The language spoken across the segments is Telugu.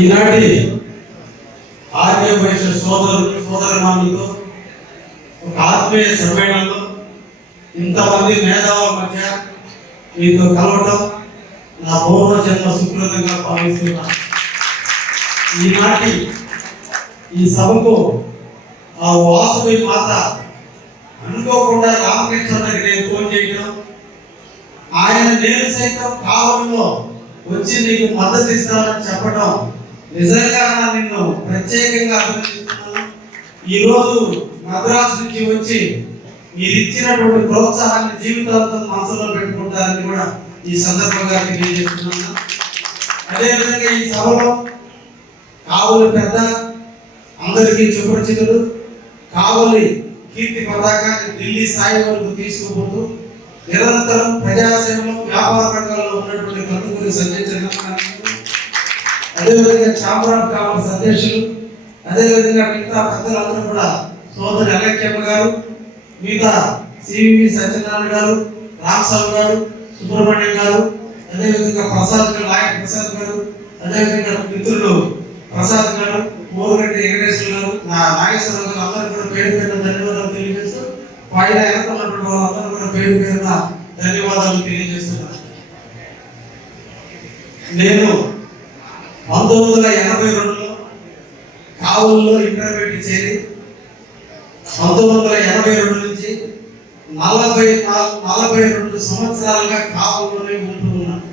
ఈనాటి ఆర్య వైశ్య సోదరులు సోదరమానులతో ఒక ఆత్మీయ సమ్మేళనంలో ఇంతమంది మేధావుల మధ్య మీతో కలవటం నా పూర్వ సుకృతంగా భావిస్తున్నా. ఈనాటి ఈ సభకు ఆ వాసవి మాత అనుకోకుండా రామకృష్ణకి నేను ఫోన్ చేయడం ఆయన నేను సైతం కావడంలో వచ్చి నీకు మద్దతు ఇస్తానని చెప్పడం నిజంగా నా నిన్ను ప్రత్యేకంగా అభినందిస్తున్నాను. ఈరోజు మద్రాసు నుంచి వచ్చి మీరు ఇచ్చినటువంటి ప్రోత్సాహాన్ని జీవితాలతో మనసులో పెట్టుకుంటారని కూడా ఈ సందర్భంగా తెలియజేస్తున్నాను. అదేవిధంగా ఈ సభలో కావులు పెద్ద అందరికీ సుపరిచితుడు కావలి కీర్తి పతాకాన్ని ఢిల్లీ స్థాయి వరకు తీసుకుపోతూ నిరంతరం ప్రజాసేవలో వ్యాపార రంగంలో ఉన్నటువంటి కందుకూరి సంజయ్ అదేవిధంగా చాంబర్ ఆఫ్ సందేశులు అదేవిధంగా మిగతా పెద్దలందరూ కూడా సోదరు ఎలక్యమ్మ గారు మిగతా సివి సత్యనారాయణ గారు రామస్వామి గారు సుబ్రహ్మణ్యం గారు అదేవిధంగా ప్రసాద్ గారు నాయక్ ప్రసాద్ గారు అదేవిధంగా మిత్రులు ప్రసాద్ గారు మోరుగంటి వెంకటేశ్వర గారు నా నాగేశ్వరరావు గారు అందరూ కూడా పేరు పేరున ధన్యవాదాలు తెలియజేస్తూ పైన వెనకున్నటువంటి వాళ్ళందరూ కూడా పేరు పేరున ధన్యవాదాలు తెలియజేస్తున్నారు నేను పంతొమ్మిది వందల ఎనభై రెండులో కావుల్లో ఇంటర్మీడియట్ చేరి పంతొమ్మిది వందల ఎనభై రెండు నుంచి నలభై నాలుగు నలభై రెండు సంవత్సరాలుగా కావుల్లోనే ఉంటూ ఉన్నాను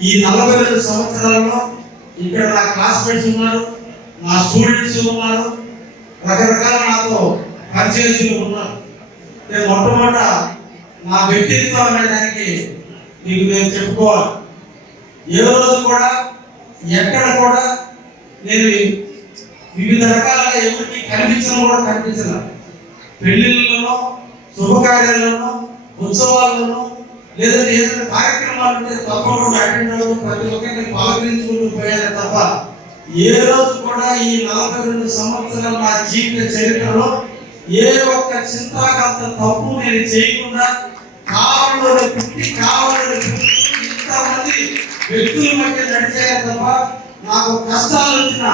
ఈ నలభై రెండు సంవత్సరాల్లో ఇక్కడ నా క్లాస్మేట్స్ ఉన్నారు నా స్టూడెంట్స్ ఉన్నారు రకరకాల నాతో పరిచయలు ఉన్నారు. నేను మొట్టమొదట నా వ్యక్తిత్వం అనే దానికి మీకు నేను చెప్పుకోవాలి. ఏ రోజు కూడా ఎక్కడ కూడా నేను వివిధ రకాలుగా ఎవరికి కనిపించడం కూడా కనిపించను. పెళ్ళిళ్ళలో శుభకార్యాలలో ఉత్సవాలలో లేదంటే ఏదైనా కార్యక్రమాలు ఉంటే తప్పకుండా అటెండ్ అవ్వడం ప్రతి ఒక్కరిని పాల్గొనించుకుంటూ పోయాను తప్ప ఏ రోజు కూడా ఈ నలభై రెండు సంవత్సరాల నా జీవిత చరిత్రలో ఏ ఒక్క చింతాకాంత తప్పు నేను చేయకుండా కావాలని పుట్టి కావాలని ఇంతమంది వ్యక్తుల మధ్య నడిచాను తప్ప నాకు కష్టాలు వచ్చిన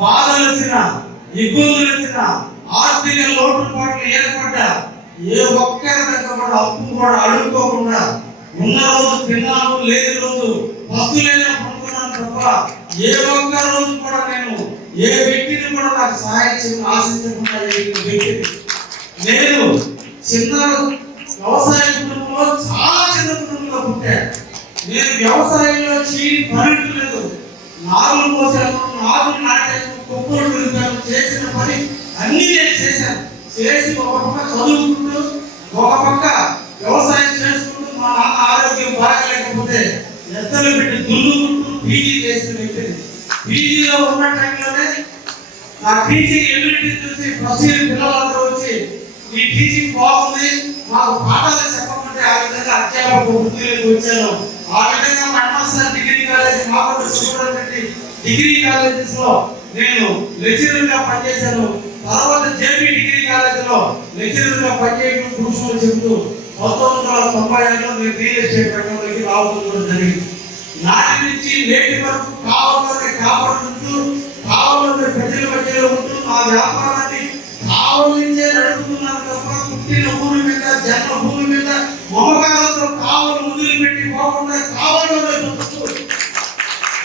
బాధలు వచ్చిన ఇబ్బందులు వచ్చిన ఆర్థిక లోటుపాట్లు ఏర్పడ్డా ఏ ఒక్కరి దగ్గర కూడా అప్పు కూడా అడుక్కోకుండా ఉన్న రోజు తిన్నాను లేని రోజు వస్తువులైనా కొనుక్కున్నాను తప్ప ఏ ఒక్క రోజు కూడా నేను ఏ వ్యక్తిని కూడా నాకు సహాయం చేయడం ఆశించకుండా వ్యక్తి నేను చిన్న వ్యవసాయ కుటుంబంలో చాలా చిన్న కుటుంబంలో పుట్టాను. నేను వ్యవసాయంలో చేయని పని లేదు. నాలుగు పోసాను నాలుగు నాటాను కుక్కలు తిరుగుతాను చేసిన పని అన్ని నేను చేశాను. చేసి ఒక పక్క చదువుకుంటూ ఒక పక్క వ్యవసాయం చేసుకుంటూ మా నాన్న ఆరోగ్యం బాగలేకపోతే ఎద్దలు పెట్టి దున్నుకుంటూ పీజీ చేసిన వ్యక్తిని పీజీలో ఉన్న టైంలోనే నా టీచింగ్ ఎబిలిటీ చూసి ఫస్ట్ ఇయర్ పిల్లలందరూ వచ్చి ఈ టీచింగ్ బాగుంది మాకు పాఠాలు చెప్పమంటే ఆ విధంగా అధ్యాపక వృత్తిలోకి వచ్చాను ఆ విధంగా Manmohan degree college Makonda Subrahmanya degree కాలేజెస్లో నేను లెక్చరర్గా పనిచేశాను. తర్వాత జేపీ డిగ్రీ కాలేజ్లో లెక్చరర్గా పనిచేయడం ట్యూషన్లు చెబుతూ పంతొమ్మిది వందల తొంభై ఐదులో నేను రియల్ ఎస్టేట్ రంగంలోకి రావడం కూడా జరిగింది. నాటి నుంచి నేటి వరకు కావాలని కాపాడుతూ కావాలని ప్రజల మధ్యలో ఉంటూ నా వ్యాపారాన్ని కావలించే నడుపుతున్నాను తప్ప పుట్టిన భూమి మీద జన్మభూమి మీద మమకారంతో కావలు ముదులు పెట్టి పోకుండా కావాలని బతుకుతూ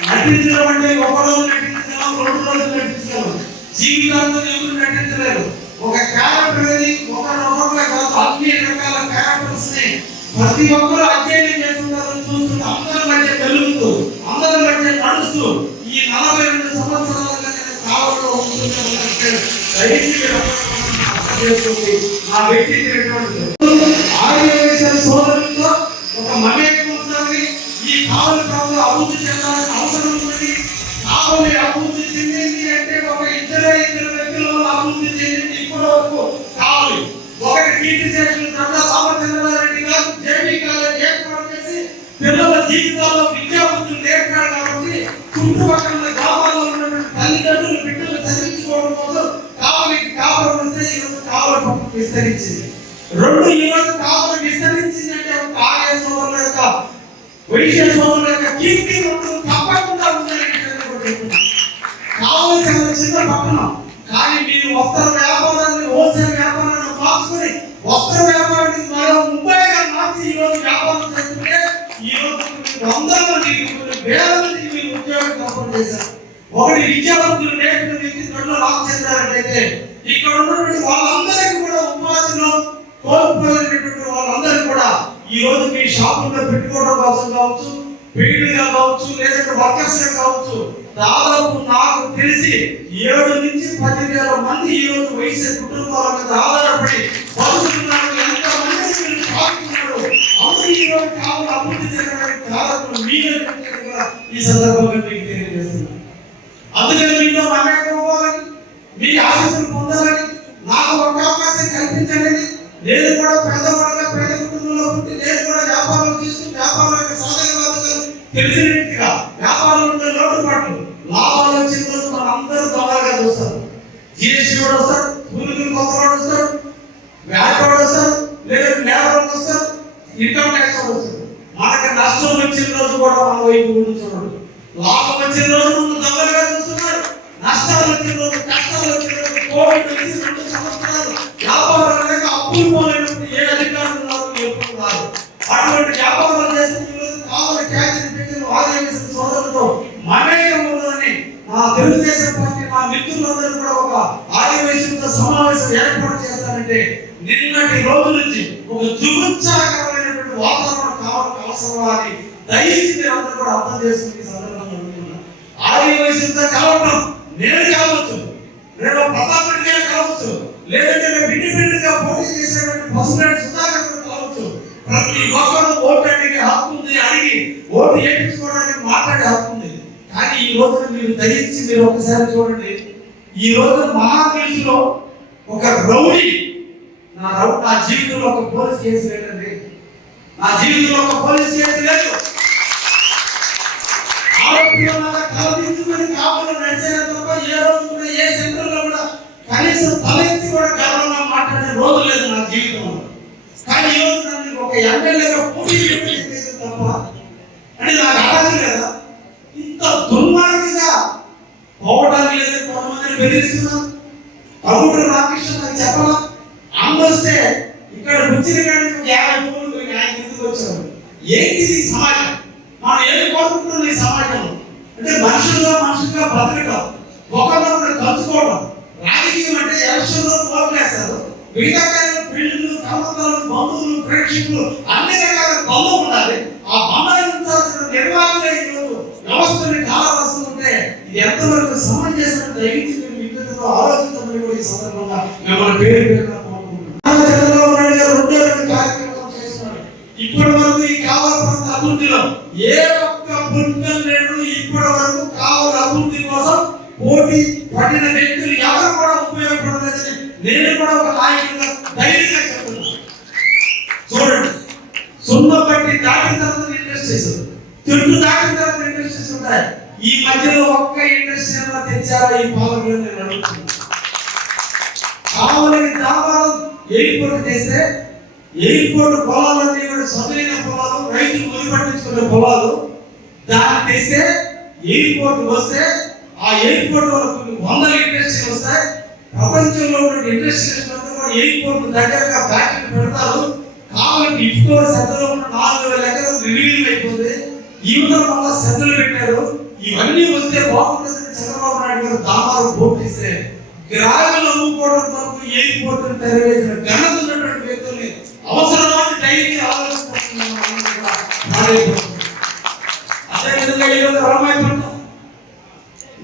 నటించడం అంటే ఒక రోజు నటించగలం రెండు రోజులు నటించగలం జీవితాంతం ఎవరు నటించలేరు. ఒక క్యారెక్టర్ అనేది ఒక రకంగా కాదు అన్ని రకాల క్యారెక్టర్స్ని ప్రతి ఒక్కరు అధ్యయనం చేస్తున్నారు చూస్తూ అందరి మధ్య వెలుగుతూ అందరి మధ్య నడుస్తూ ఈ నలభై రెండు సంవత్సరాలుగా నేను కావడంలో ఉంటున్నానంటే నా ఒక మమేకం ఉండాలి ఈ కావలి ప్రభుత్వం అభివృద్ధి చెందాలని అవసరం ఉన్నది. కావలి అభివృద్ధి చెందింది అంటే ఒక ఇద్దరు ఇద్దరు వ్యక్తుల వల్ల అభివృద్ధి చెందింది ఇప్పటి వరకు కావాలి. ఒకటి కీర్తి చేసిన తర్వాత రామచంద్రారెడ్డి గారు జేబీ కాలేజ్ ఏర్పాటు చేసి పిల్లల జీవితాల్లో విద్యాబుద్ధులు నేర్పాడు కాబట్టి చుట్టుపక్కల గ్రామాల్లో ఉన్నటువంటి తల్లిదండ్రులు బిడ్డలు చదివించుకోవడం కోసం కావలికి కావడం వస్తే ఈరోజు కావలి విస్తరించింది. రెండు ఈరోజు కావలి విస్తరించింది. వైద్య స్వాముల యొక్క కీర్తి ఉంటుంది తప్పకుండా చిన్న పక్కన. కానీ మీరు వస్త్ర వ్యాపారాన్ని హోల్సేల్ వ్యాపారాన్ని మార్చుకుని వస్త్ర వ్యాపారాన్ని మరో ముప్పైగా మార్చి వ్యాపారం చేస్తుంటే ఈరోజు వందల మందికి వేల మందికి మీరు ఉద్యోగం కంపెనీ చేశారు. ఒకటి విద్యావంతులు నేర్పిన వ్యక్తి త్వరలో రామచంద్రారెడ్డి అయితే ఇక్కడ ఉన్నటువంటి వాళ్ళందరికీ కూడా ఉపాధిలో కోల్పోయినటువంటి రోజు మీ షాపుల్లో పెట్టుకోవడం కోసం కావచ్చు వీడిగా కావచ్చు లేదంటే వర్కర్స్ కావచ్చు దాదాపు నాకు తెలిసి ఏడు నుంచి పది వేల మంది ఈ రోజు వయసు కుటుంబాల మీద ఆధారపడి బతుకుతున్నారు. ఎంత మంది మీరు సాగుతున్నారు అందరూ ఈ రోజు కావాలి అభివృద్ధి చేయడానికి దాదాపు మీరే. ఈ సందర్భంగా తెలుగుదేశం పార్టీ మా మిత్రులందరూ కూడా ఒక ఆదివేశంతో సమావేశం ఏర్పాటు చేస్తారంటే నిన్నటి రోజు నుంచి ఒక దురుత్సాహకరమైనటువంటి వాతావరణం కావడం అవసరం అని దయచేసి మీరందరూ కూడా అర్థం చేసుకుని సందర్భంగా అడుగుతున్నా ఆదివేశంతో కావడం నేను కావచ్చు నేను ప్రతాప్ రెడ్డి గారు కావచ్చు లేదంటే రేపు ఇండిపెండెంట్గా పోటీ చేసేటువంటి పసుపు సుధాకర్ కావచ్చు ప్రతి ఒక్కరు ఓటు అడిగే హక్కు ఉంది అడిగి ఓటు వేయించుకోవడానికి మాట్లాడే హక్కు ఉంది. కానీ ఈ రోజు మీరు దయించి మీరు ఒకసారి చూడండి. ఈ రోజు మహాదేశంలో ఒక రౌడీ నా రౌ నా జీవితంలో ఒక పోలీస్ కేసు లేదండి. నా జీవితంలో ఒక పోలీస్ కేసు లేదు. ఏ రోజు కూడా ఏ సెంటర్లో కూడా కనీసం తలెత్తి కూడా గర్వంగా మాట్లాడే రోజు లేదు నా జీవితంలో. కానీ ఈ రోజు నన్ను ఒక ఎమ్మెల్యేగా పోటీ అభివృద్ధిలో ఏ ఒక్క పొలిటికల్ లీడర్ ఇప్పటి వరకు కావాలి అభివృద్ధి కోసం పోటీ పడిన వ్యక్తులు ఎవరు కూడా ఉపయోగపడలేదని నేను కూడా ఒక నాయకుడిగా ధైర్యంగా చెప్తున్నాను. చూడండి. సున్నా పట్టి దాటిన తర్వాత ఇండస్ట్రీస్ తిరుగు దాటిన తర్వాత ఇండస్ట్రీస్ ఉంటాయి. ఈ మధ్యలో ఒక్క ఇండస్ట్రీ అన్నా తెచ్చారా? ఈ పాలకులు నేను అడుగుతున్నాను. కావాలని దావాలు ఎయిర్పోర్ట్ చేస్తే ఎయిర్పోర్ట్ పొలాలన్నీ కూడా చదువైన పొలాలు రైతులు ముడి పట్టించుకునే పొలాలు దాన్ని తెస్తే ఎయిర్పోర్ట్ వస్తే ఆ ఎయిర్పోర్ట్ వరకు వందల ఇండస్ట్రీలు వస్తాయి. ప్రపంచంలో ఉన్న ఇండస్ట్రీస్ ఎయిర్పోర్ట్ దగ్గరగా ఫ్యాక్టరీ పెడతారు. కావాలంటే ఇఫ్కో సెంటర్లో ఉన్న నాలుగు వేల ఎకరాలు రిలీవ్ అయిపోతుంది యువత వల్ల సెంటర్లు పెట్టారు. ఇవన్నీ వస్తే బాగుంటుందని చంద్రబాబు నాయుడు గారు దామాలు పోటీస్తే గ్రామాలు అమ్ముకోవడం వరకు ఎయిర్పోర్ట్ తెరవేసిన ఘనత అదేవిధంగా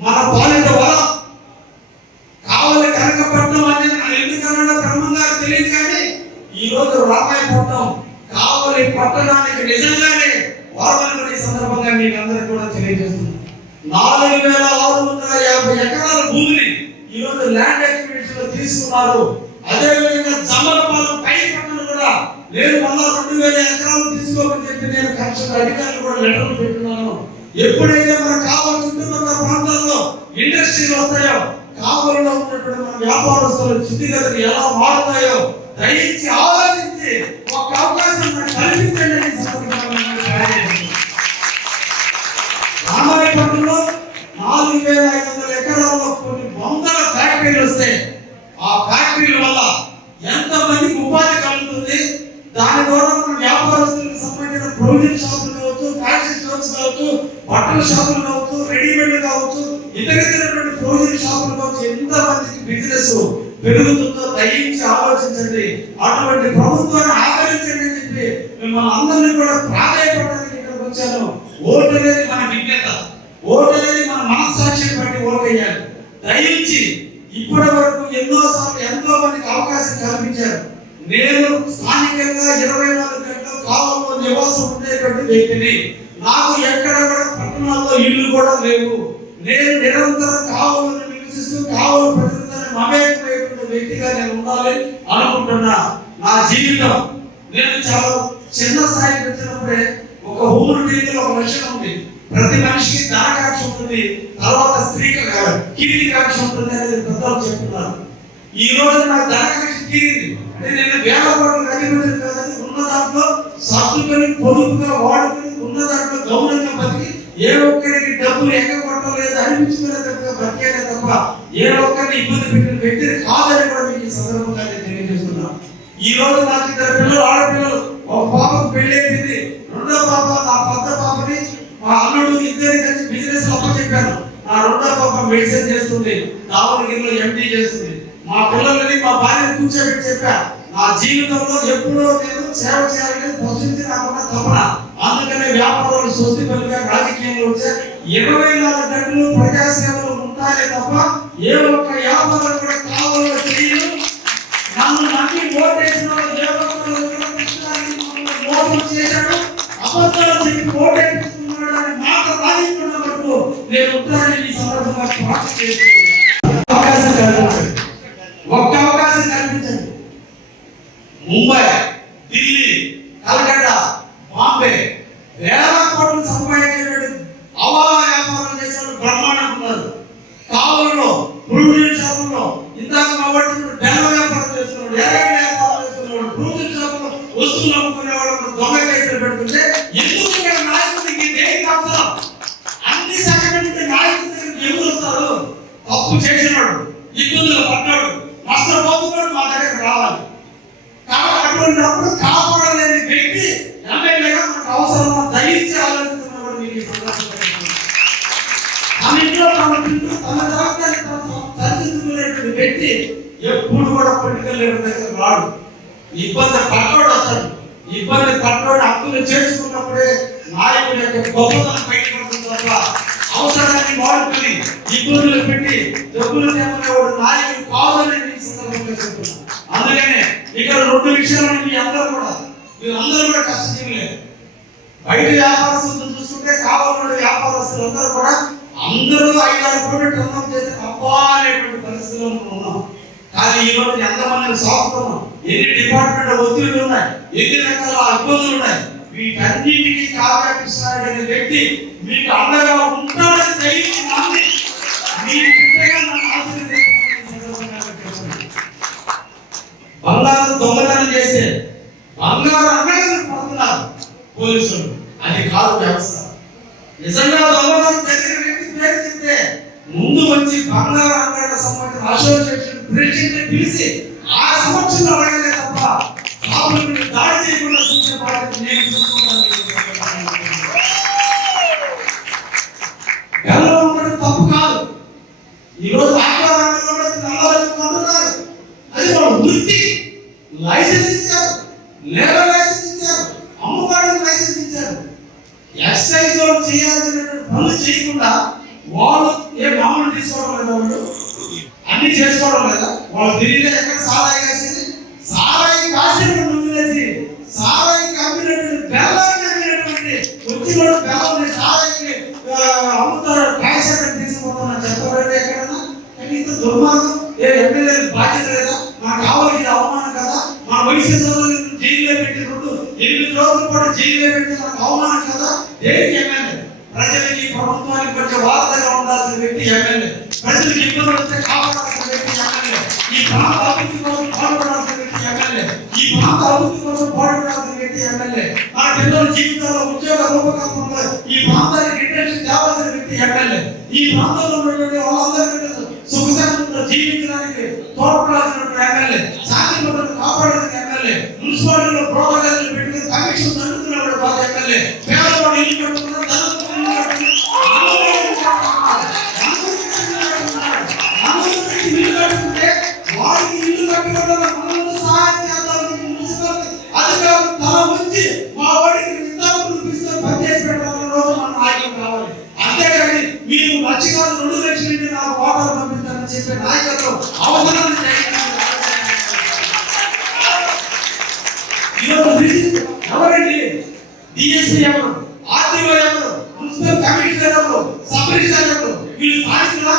మన పాలిట వల కావలి కనకపట్నం అనేది నేను ఎందుకన్నా బ్రహ్మంగా తెలియదు కానీ ఈ రోజు రామాయపట్నం కావలి పట్టణానికి నిజంగానే వరమని ఈ సందర్భంగా మీకు అందరికీ కూడా తెలియజేస్తున్నాను. నాలుగు వేల ఆరు వందల యాభై ఎకరాల భూమిని ఈ ల్యాండ్ అక్విజిషన్లో తీసుకున్నారు. అదేవిధంగా జమ్మలపాలెం పై పట్టణం కూడా నేను మళ్ళా రెండు వేల ఎకరాలు తీసుకోమని చెప్పి నేను కమిషన్ అధికారులు కూడా లెటర్లు పెట్టున్నాను ఎప్పుడైతే మనకు కావాల్సిన చుట్టుపక్కల ప్రాంతాల్లో ఇండస్ట్రీలు వస్తాయో కావలిలో ఉన్నటువంటి మన వ్యాపారస్తుల స్థితిగతులు ఎలా మారుతాయో దయించి ఆ ఉండేటువంటి నాకు ఎక్కడ కూడా పట్టణాల్లో ఇల్లు కూడా లేవు. నేను నిరంతరం కావాలని నివసిస్తూ కావాలి ప్రజలతో మమేకమైనటువంటి వ్యక్తిగా నేను ఉండాలి అనుకుంటున్నా. నా జీవితం నేను చాలా చిన్న స్థాయికి వచ్చినప్పుడే ఒక ఊరు టీవీలో ఒక లక్షణం ఉంది. ప్రతి మనిషికి ధనకాంక్ష ఉంటుంది. తర్వాత స్త్రీకి కీర్తి ఉంటుంది అనేది పెద్దలు చెప్తున్నారు. ఈ రోజు నాకు ధనకాంక్ష తీరింది. అంటే నేను వేల కోట్ల అధిపతి కాదని ఉన్న దాంట్లో సత్తుకొని పొదుపుగా వాడుకొని ఉన్న దాంట్లో గౌరవంగా బతికి ఏ ఒక్కరికి డబ్బులు ఎక్కగొట్టలేదు అనిపించుకునే తప్ప బతికేనే తప్ప ఏ ఒక్కరిని ఇబ్బంది పెట్టిన వ్యక్తిని కాదని కూడా మీకు ఈ సందర్భంగా నేను తెలియజేస్తున్నాను ఈ రోజు నాకు ఇద్దరు పిల్లలు ఆడపిల్లలు ఒక పాపకు పెళ్ళి అయింది రెండో పాప నా పెద్ద పాపని మా అల్లుడు ఇద్దరి కలిసి బిజినెస్ అప్పచెప్పాను. నా రెండో పాప మెడిసిన్ చేస్తుంది దావణగిరిలో ఎంటీ చేస్తుంది. మా పిల్లలని మా భార్యని కూర్చోబెట్టి చెప్పా నా జీవితంలో ఎప్పుడో నేను సేవ చేయాలని ప్రసిద్ధి రాకుండా తపన అందుకనే వ్యాపారాలు స్వస్తి పలిగా రాజకీయంలో వచ్చే ఇరవై నాలుగు గంటలు ప్రజాసేవలు ఉంటాయే తప్ప ఏ ఒక్క వ్యాపారం కూడా కావాలో తెలియదు. నన్ను నమ్మి ఓటేసిన మోసం చేశాడు అబద్ధాలు చెప్పి ఓటేస్తున్నాడు అని మాట రాజకీయ వరకు నేను ఉంటానని ఈ సందర్భంగా ప్రార్థన చేస్తున్నాను. ఒక్క అవకాశం కల్పించండి ముంబై ఢిల్లీ కలకత్తా బాంబే వేల కోట్లు సంపాదించినటువంటి అవాల వ్యాపారం చేసిన బ్రహ్మాండం ఉన్నారు. కావులలో ప్రొవిజన్ షాపుల్లో ఇందాక మా వాడు బెల్ల వ్యాపారం చేస్తున్నాడు ఎర్రగడ్డ వ్యాపారం చేస్తున్నాడు ప్రొవిజన్ షాపుల్లో వస్తువులు అమ్ముకునే కావాలన్న వ్యాపారస్తులు అందరూ కూడా అందరూ ఐదారు కోట్లు టర్న్ చేసి అబ్బా అనేటువంటి పరిస్థితిలో మనం ఉన్నాం. కానీ ఈ రోజు ఎంతమంది సాగుతున్నాం? ఎన్ని డిపార్ట్మెంట్ ఒత్తిళ్ళు ఉన్నాయి? ఎన్ని రకాల ఇబ్బందులు ఉన్నాయి? వీటన్నిటికీ కావ్య కృష్ణారెడ్డి అనే వ్యక్తి మీకు అండగా ఉంటాడని దయించి నమ్మి మీ బంగారు దొంగతనం చేసే బంగారు అన్నగారు పడుతున్నారు పోలీసులు. అది కాదు వ్యవస్థ. నిజంగా దొంగతనం జరిగిన వ్యక్తి పేరు చెప్తే ముందు వచ్చి బంగారు అన్నగారు సంబంధించిన అసోసియేషన్ ప్రెసిడెంట్ పిలిచి ఆ సమక్షంలో అడగలే తప్ప బాబుల దాడి చేయకుండా చూసే బాధ్యత నేను చూసుకుంటాను బెల్లం ఉండడం తప్పు కాదు. ఈరోజు ఈ ప్రాంత అభివృద్ధి కోసం పాటుపడాల్సిన వ్యక్తి ఎమ్మెల్యే మన పిల్లల జీవితాల్లో ఉద్యోగ రూపకల్పనలో ఈ ప్రాంతానికి ఇంట్రెస్ట్ తేవాల్సిన వ్యక్తి ఎమ్మెల్యే ఈ ప్రాంతంలో ఉన్నటువంటి వాళ్ళందరికీ సుఖశాంతంతో జీవించడానికి తోడ్పడాల్సినటువంటి ఎమ్మెల్యే శాంతి భద్రత కాపాడాల్సిన ఎమ్మెల్యే మున్సిపాలిటీలో ప్రోగ్రాలు పెట్టుకుని కమిషన్ జరుగుతున్నప్పుడు బాధ ఎమ్మెల్యే పంపిస్తారని నాయకత్వం అవసరం. ఈరోజు ఎవరండి డిఎస్పీ ఎవరు ఆర్టీఓ ఎవరు మున్సిపల్ కమిషనర్ ఎవరు సబ్ రిజిస్టర్ ఎవరు వీళ్ళు స్థానికులా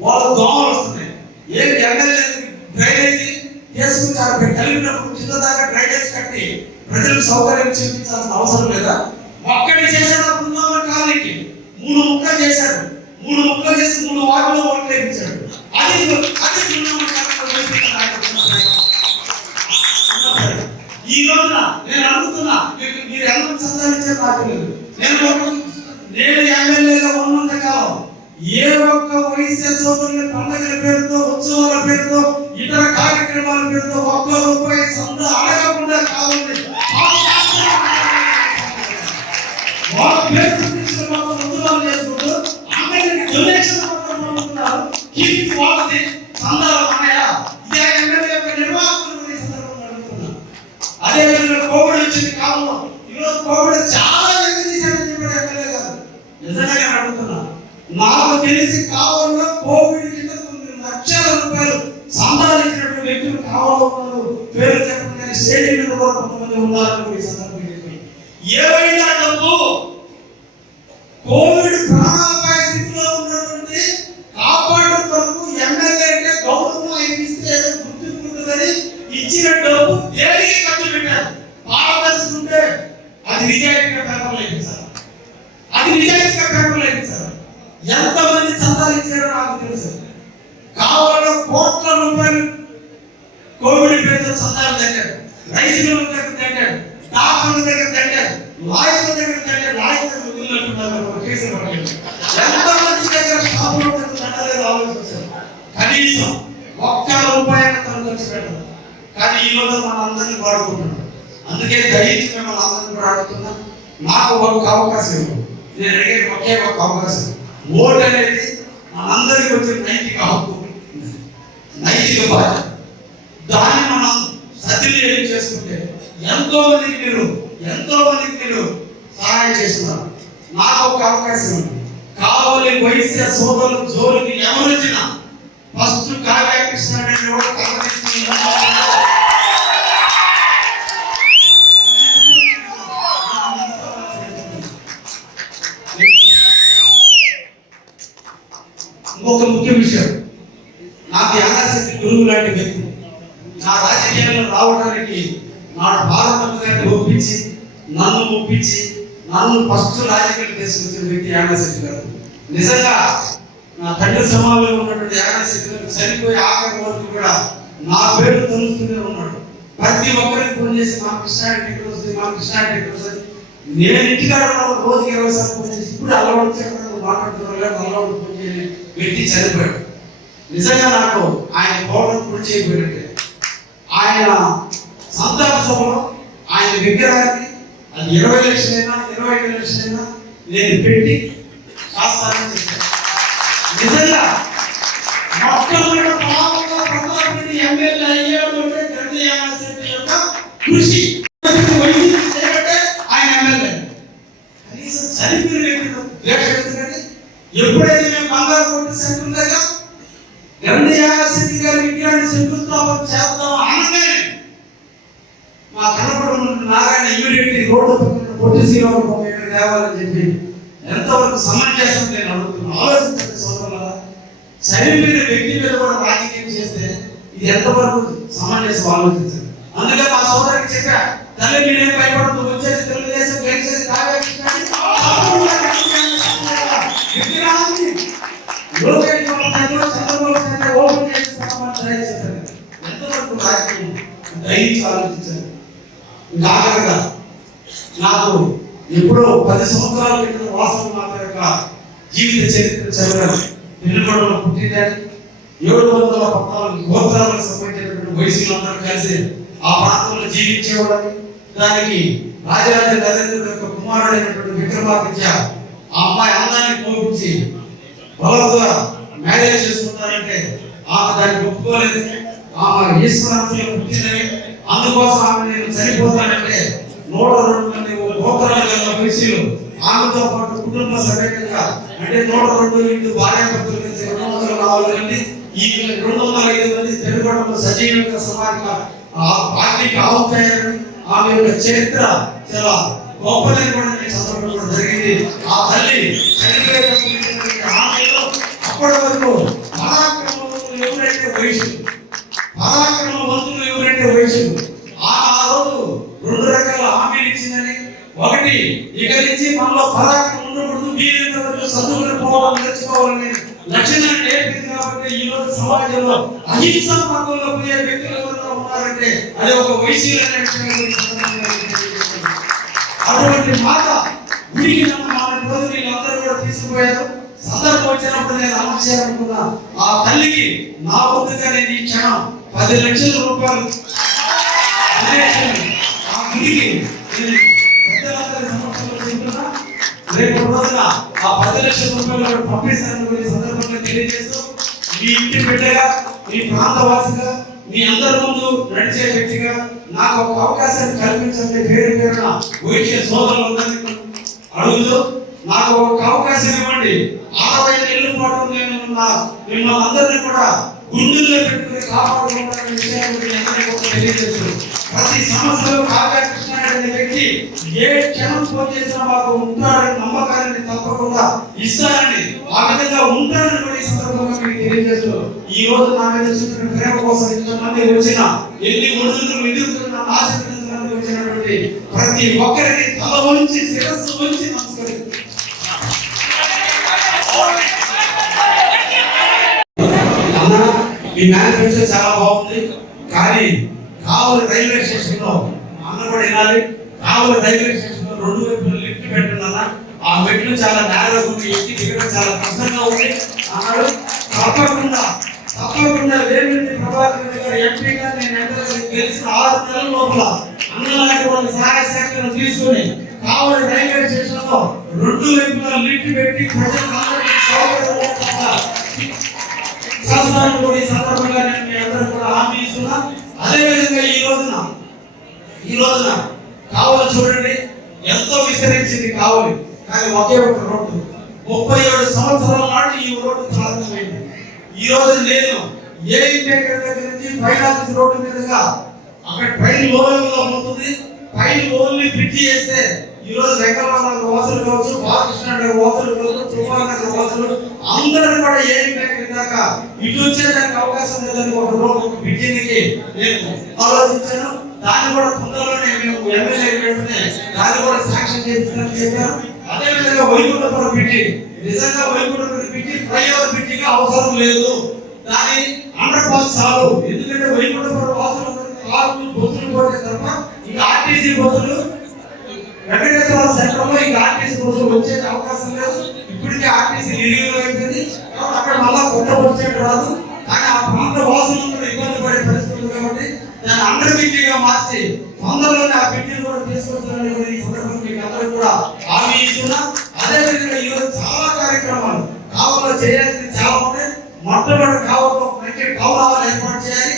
వాళ్ళ దోమలు వస్తున్నాయి ఏం ఎమ్మెల్యే డ్రైనేజీ చేసుకుని అక్కడ కలిపినప్పుడు కింద దాకా డ్రైనేజ్ కట్టి ప్రజలకు సౌకర్యం చూపించాల్సిన అవసరం లేదా? ఈరోజు కోవిడ్ చాలా లాయర్ల దగ్గర తగ్గారు లాయర్ల దగ్గర ఆలోచించారు కనీసం ఒక్క రూపాయి తను ఖర్చు పెట్టదు కానీ ఈ రోజు మన అందరినీ వాడుకుంటున్నాం. అందుకే దయచేసి మిమ్మల్ని అందరినీ కూడా అడుగుతున్నా నాకు ఒక అవకాశం ఇవ్వు. నేను అడిగే ఒకే ఒక అవకాశం. ఓటు అనేది మనందరికీ వచ్చిన నైతిక హక్కు. నైతిక బాధ్యత. దాన్ని మనం సద్వినియోగం చేసుకుంటే ఎంతో మందికి మీరు ఎంతో మందికి మీరు సహాయం చేస్తున్నారు. నాకు ఒక అవకాశం ఉంది. కావాలి వైశ్య సోదరులు జోలికి ఎవరు ఫస్ట్ కావ్య కృష్ణ ఇంకొక ముఖ్య విషయం. నాకు యాదాశక్తి గురువు లాంటి వ్యక్తి. నా రాజకీయాల్లో రావడానికి నా భారత గారిని ఒప్పించి నన్ను ఒప్పించి నన్ను ఫస్ట్ రాజకీయాలు తీసుకొచ్చిన వ్యక్తి యాగశెట్టి గారు. నిజంగా నా తండ్రి సమాజంలో ఉన్నటువంటి యాగశెట్టి గారు చనిపోయి ఆఖరి వరకు కూడా నా పేరు తెలుస్తూనే ఉన్నాడు. ప్రతి ఒక్కరికి ఫోన్ చేసి మా కృష్ణారెడ్డి ఇక్కడ వస్తుంది మా కృష్ణారెడ్డి ఇక్కడ వస్తుంది. నేను ఇంటికాడ ఉన్నప్పుడు రోజుకి ఇరవై సార్లు ఫోన్ చేసి ఇప్పుడు అలవాటు చేయకుండా మాట్లాడుతున్నారు లేదు అలవాటు ఫోన్ చేయని వ్యక్తి చనిపోయాడు. నిజంగా నాకు ఆయన పోవడం కూడా చేయబోయినట్టే. ఆయన సంతాప సభలో ఆయన విగ్రహాన్ని అది ఇరవై లక్షలైనా? ఇరవై ఐదు లక్షలైనా? నేను పెట్టి శాస్త్రాన్ని చేశాను. నిజంగా మొట్టమొదటి పాపంగా ప్రతాప్ రెడ్డి ఎమ్మెల్యే అయ్యాడు అంటే గండి యానాశెట్టి యొక్క కృషి. ఆయన ఎమ్మెల్యే. కనీసం చనిపోయిన వ్యక్తులు ద్వేష రెండు సంవత్సరాల క్రితం వాసన మాత యొక్క జీవిత చరిత్ర చదవడం పిల్లలలో పుట్టిందని ఏడు వందల పద్నాలుగు గోత్రాలకు సంబంధించినటువంటి వయసులు అందరూ కలిసి ఆ ప్రాంతంలో జీవించేవాడని దానికి రాజరాజ నరేంద్రుడు యొక్క కుమారుడైనటువంటి విక్రమాదిత్య ఆ అమ్మాయి అందాన్ని కోపించి బలంగా మ్యారేజ్ చేసుకుంటారంటే ఆమె దాన్ని ఒప్పుకోలేదు. ఆమె ఈశ్వరాంశంలో పుట్టిందని అందుకోసం ఆమె నేను చనిపోతానంటే నూట రెండు మంది గోత్రాల వయసులు ఆమెతో పాటు కుటుంబ సమేతంగా అంటే నూట రెండు ఇంటి భార్యాభర్తలు కలిసి రెండు వందల నాలుగు మంది ఈ రెండు వందల ఐదు మంది తెలుగు సజీవంగా సమాజంగా ఆ పార్టీకి ఆవుతాయని ఆమె యొక్క చరిత్ర చాలా గొప్పదని కూడా నేను చదవడం జరిగింది. ఆ తల్లి చనిపోయేటప్పుడు ఆమెలో అప్పటి వరకు పరాక్రమం ఎవరైతే వయసు పరాక్రమం ఒక అవకాశం కల్పించండి పేరు పేరున. సోదరులు సోదరులందరినీ అడుగుతూ నాకు ఒక అవకాశం ఇవ్వండి. అరవై నెలల పాటు నేను నా మిమ్మల్ని అందరినీ కూడా గుండెల్లో పెట్టుకుని కాపాడుకుంటాననే విషయాన్ని మీ ప్రతి సంవత్సరం కావ్య కృష్ణ వ్యక్తి ఏ క్షణం ఫోన్ చేసినా మాకు ఉంటాడని నమ్మకాన్ని తప్పకుండా ఇస్తారని ఆ విధంగా ఉంటారని కూడా ఈ సందర్భంగా మీకు తెలియజేస్తూ ఈ రోజు నా మీద ప్రేమ కోసం ఇంతమంది వచ్చిన ఎన్ని ఒడుదులు ఎదుర్కొన్న ఆశీర్వదించడానికి వచ్చినటువంటి ప్రతి ఒక్కరికి తల వంచి శిరస్సు వంచి ఈ మేనిఫెస్టో చాలా బాగుంది. కానీ కావలి రైల్వే స్టేషన్లో అన్న కూడా వినాలి కావలి రైల్వే స్టేషన్లో రెండు వైపులు లిఫ్ట్ పెట్టండి ఆ మెట్లు చాలా నేరగా ఉంది ఎక్కి దిగడం చాలా కష్టంగా ఉంది అన్నాడు తప్పకుండా తప్పకుండా వేమిరెడ్డి ప్రభాకర్ రెడ్డి గారు ఎంపీగా నేను ఎమ్మెల్యే గెలిచిన ఆరు నెలల లోపల అన్నలాంటి వాళ్ళు సహాయ శాఖను తీసుకొని కావలి రైల్వే స్టేషన్లో రెండు వైపులా లిఫ్ట్ పెట్టి ప్రజలందరికీ శాసనాన్ని కూడా ఈ సందర్భంగా నేను మీ అందరూ కూడా హామీ ఇస్తున్నా. అదేవిధంగా ఈ రోజున ఈ రోజున కావలి చూడండి ఎంతో విస్తరించింది కావాలి. కానీ ఒకే ఒక రోడ్డు. ముప్పై ఏడు సంవత్సరాల నాటి ఈ రోడ్డు ప్రారంభమైంది. ఈ రోజు నేను ఏ ఇంటేకర్ దగ్గర నుంచి పైన రోడ్డు మీదుగా అక్కడ ట్రైన్లో ఉంటుంది. ట్రైన్ ఓన్లీ ఫిట్ చేస్తే ఈ రోజు వెంకటరామ ఓసలు కావచ్చు బాలకృష్ణ ఓసలు కావచ్చు తుఫాన్ నగర్ అందరూ కూడా ఏ ఇంటేకర్ దాకా ఇటు వచ్చేదానికి అవకాశం లేదని ఒక రోజు ఒక నేను ఆలోచించాను. దాన్ని కూడా తొందరలోనే మేము ఎమ్మెల్యే వెంటనే దాన్ని కూడా సాక్ష్యం చేస్తానని చెప్పారు అదేవిధంగా వైకుంఠపురం నిజంగా వైకుంఠపురం బ్రిడ్జి ఫ్లైఓవర్ బ్రిడ్జిగా అవసరం లేదు. దాని అండర్ పాస్ చాలు. ఎందుకంటే వైకుంఠపురం వాసులు కార్లు బస్సులు పోతే తప్ప ఇంకా ఆర్టీసీ బస్సులు వెంకటేశ్వర సెంటర్లో ఇంకా ఆర్టీసీ బస్సులు వచ్చే అవకాశం లేదు. ఇప్పటికే ఆర్టీసీ నిర్వీర్యం అయిపోయింది. అక్కడ మళ్ళా కొత్త బస్సు రాదు. కానీ ఆ ప్రాంత వాసులు కూడా ఇబ్బంది పడే పరిస్థితులు కాబట్టి దాన్ని అండర్ బ్రిడ్జిగా మార్చి తొందరలోనే ఆ బ్రిడ్జిని కూడా తీసుకొస్తారని కూడా ఈ సందర్భంగా మీకు అందరూ కూడా హామీ ఇస్తున్నా. అదేవిధంగా ఈరోజు చాలా కార్యక్రమాలు కావాలో చేయాల్సింది చాలా ఉన్నాయి. మొట్టమొదటి కావాలో మంచి కౌలాలు ఏర్పాటు చేయాలి.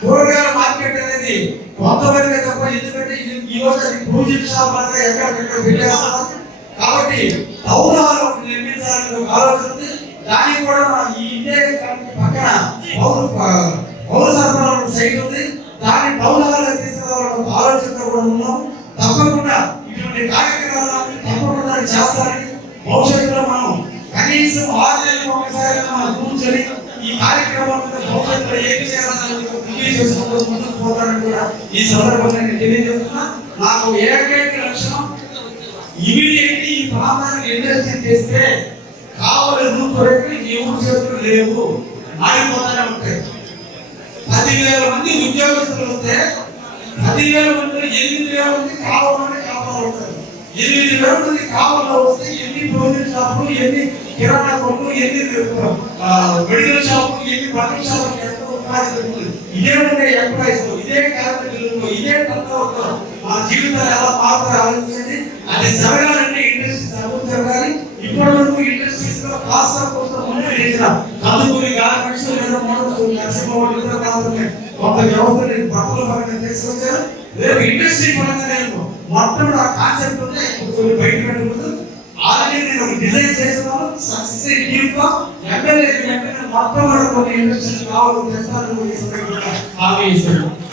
కూరగాయల మార్కెట్ అనేది కొంతవరకే తప్ప ఎందుకంటే ఈ రోజు అది పూజిత షాపులు ఎక్కడెక్కడ కాబట్టి టౌన్ హాల్ ఒకటి నిర్మించాలని ఒక ఆలోచన ఉంది. దానికి కూడా మన ఈ ఇండియా పక్కన పౌర పౌర సరఫరా సైట్ ఉంది. దాన్ని పౌరాలుగా తీసుకురావాలని ఆలోచనతో కూడా ఉన్నాం. తప్పకుండా ఇటువంటి కార్యక్రమాలు తప్పకుండా చేస్తారని భవిష్యత్తులో మనం కనీసం ఆరు నెలలకు ఒకసారి మనం కూర్చొని ఈ కార్యక్రమం భవిష్యత్తులో ఏం చేయాలని రివ్యూ చేసుకుంటూ ముందుకు పోతారని కూడా ఈ సందర్భంగా నేను తెలియజేస్తున్నా. నాకు ఏకైక లక్ష్యం ఇమీడియట్ ఈ ప్రాంతానికి ఇండస్ట్రీ చేస్తే కావాలి రూపురేఖలు ఈ ఊరు చేతులు లేవు మారిపోతానే ఉంటాయి. పదివేల మంది ఉద్యోగస్తులు వస్తే పదివేల మంది ఎనిమిది వేల మంది కావాలని కాపాడుతారు ఎనిమిది వేల మంది కావాలో వస్తే ఎన్ని భోజనం షాపులు ఎన్ని కిరాణా కొట్లు ఎన్ని మెడికల్ షాపులు ఎన్ని బట్టల షాపులు చేస్తారు ఉపాధి ఇదే ఉండే ఎంప్లాయీస్ ఇదే కార్మికులు ఇదే మా జీవితాలు ఎలా పాత్ర ఆలోచించండి అది జరగాలంటే ఇండస్ట్రీస్ అభివృద్ధి జరగాలి. ఇప్పటి వరకు ఇండస్ట్రీస్లో కాస్త కోసం ముందు చేసిన కందుకూరి గార్మెంట్స్ లేదా మోడల్స్ నరసింహవాడు ఇతర ప్రాంతాలే కొంత వ్యవస్థ నేను పరంగా రేపు ఇండస్ట్రీ పరంగా నేను ఆ కాన్సెప్ట్ ఉంటే బయట పెట్టకూడదు. ఆల్రెడీ నేను ఒక డిజైన్ చేస్తున్నాను సక్సెస్ టీమ్తో ఎమ్మెల్యే వెంటనే మొట్టమొదటి కొన్ని ఇండస్ట్రీస్ కావాలి చేస్తాను హామీ ఇస్తున్నాను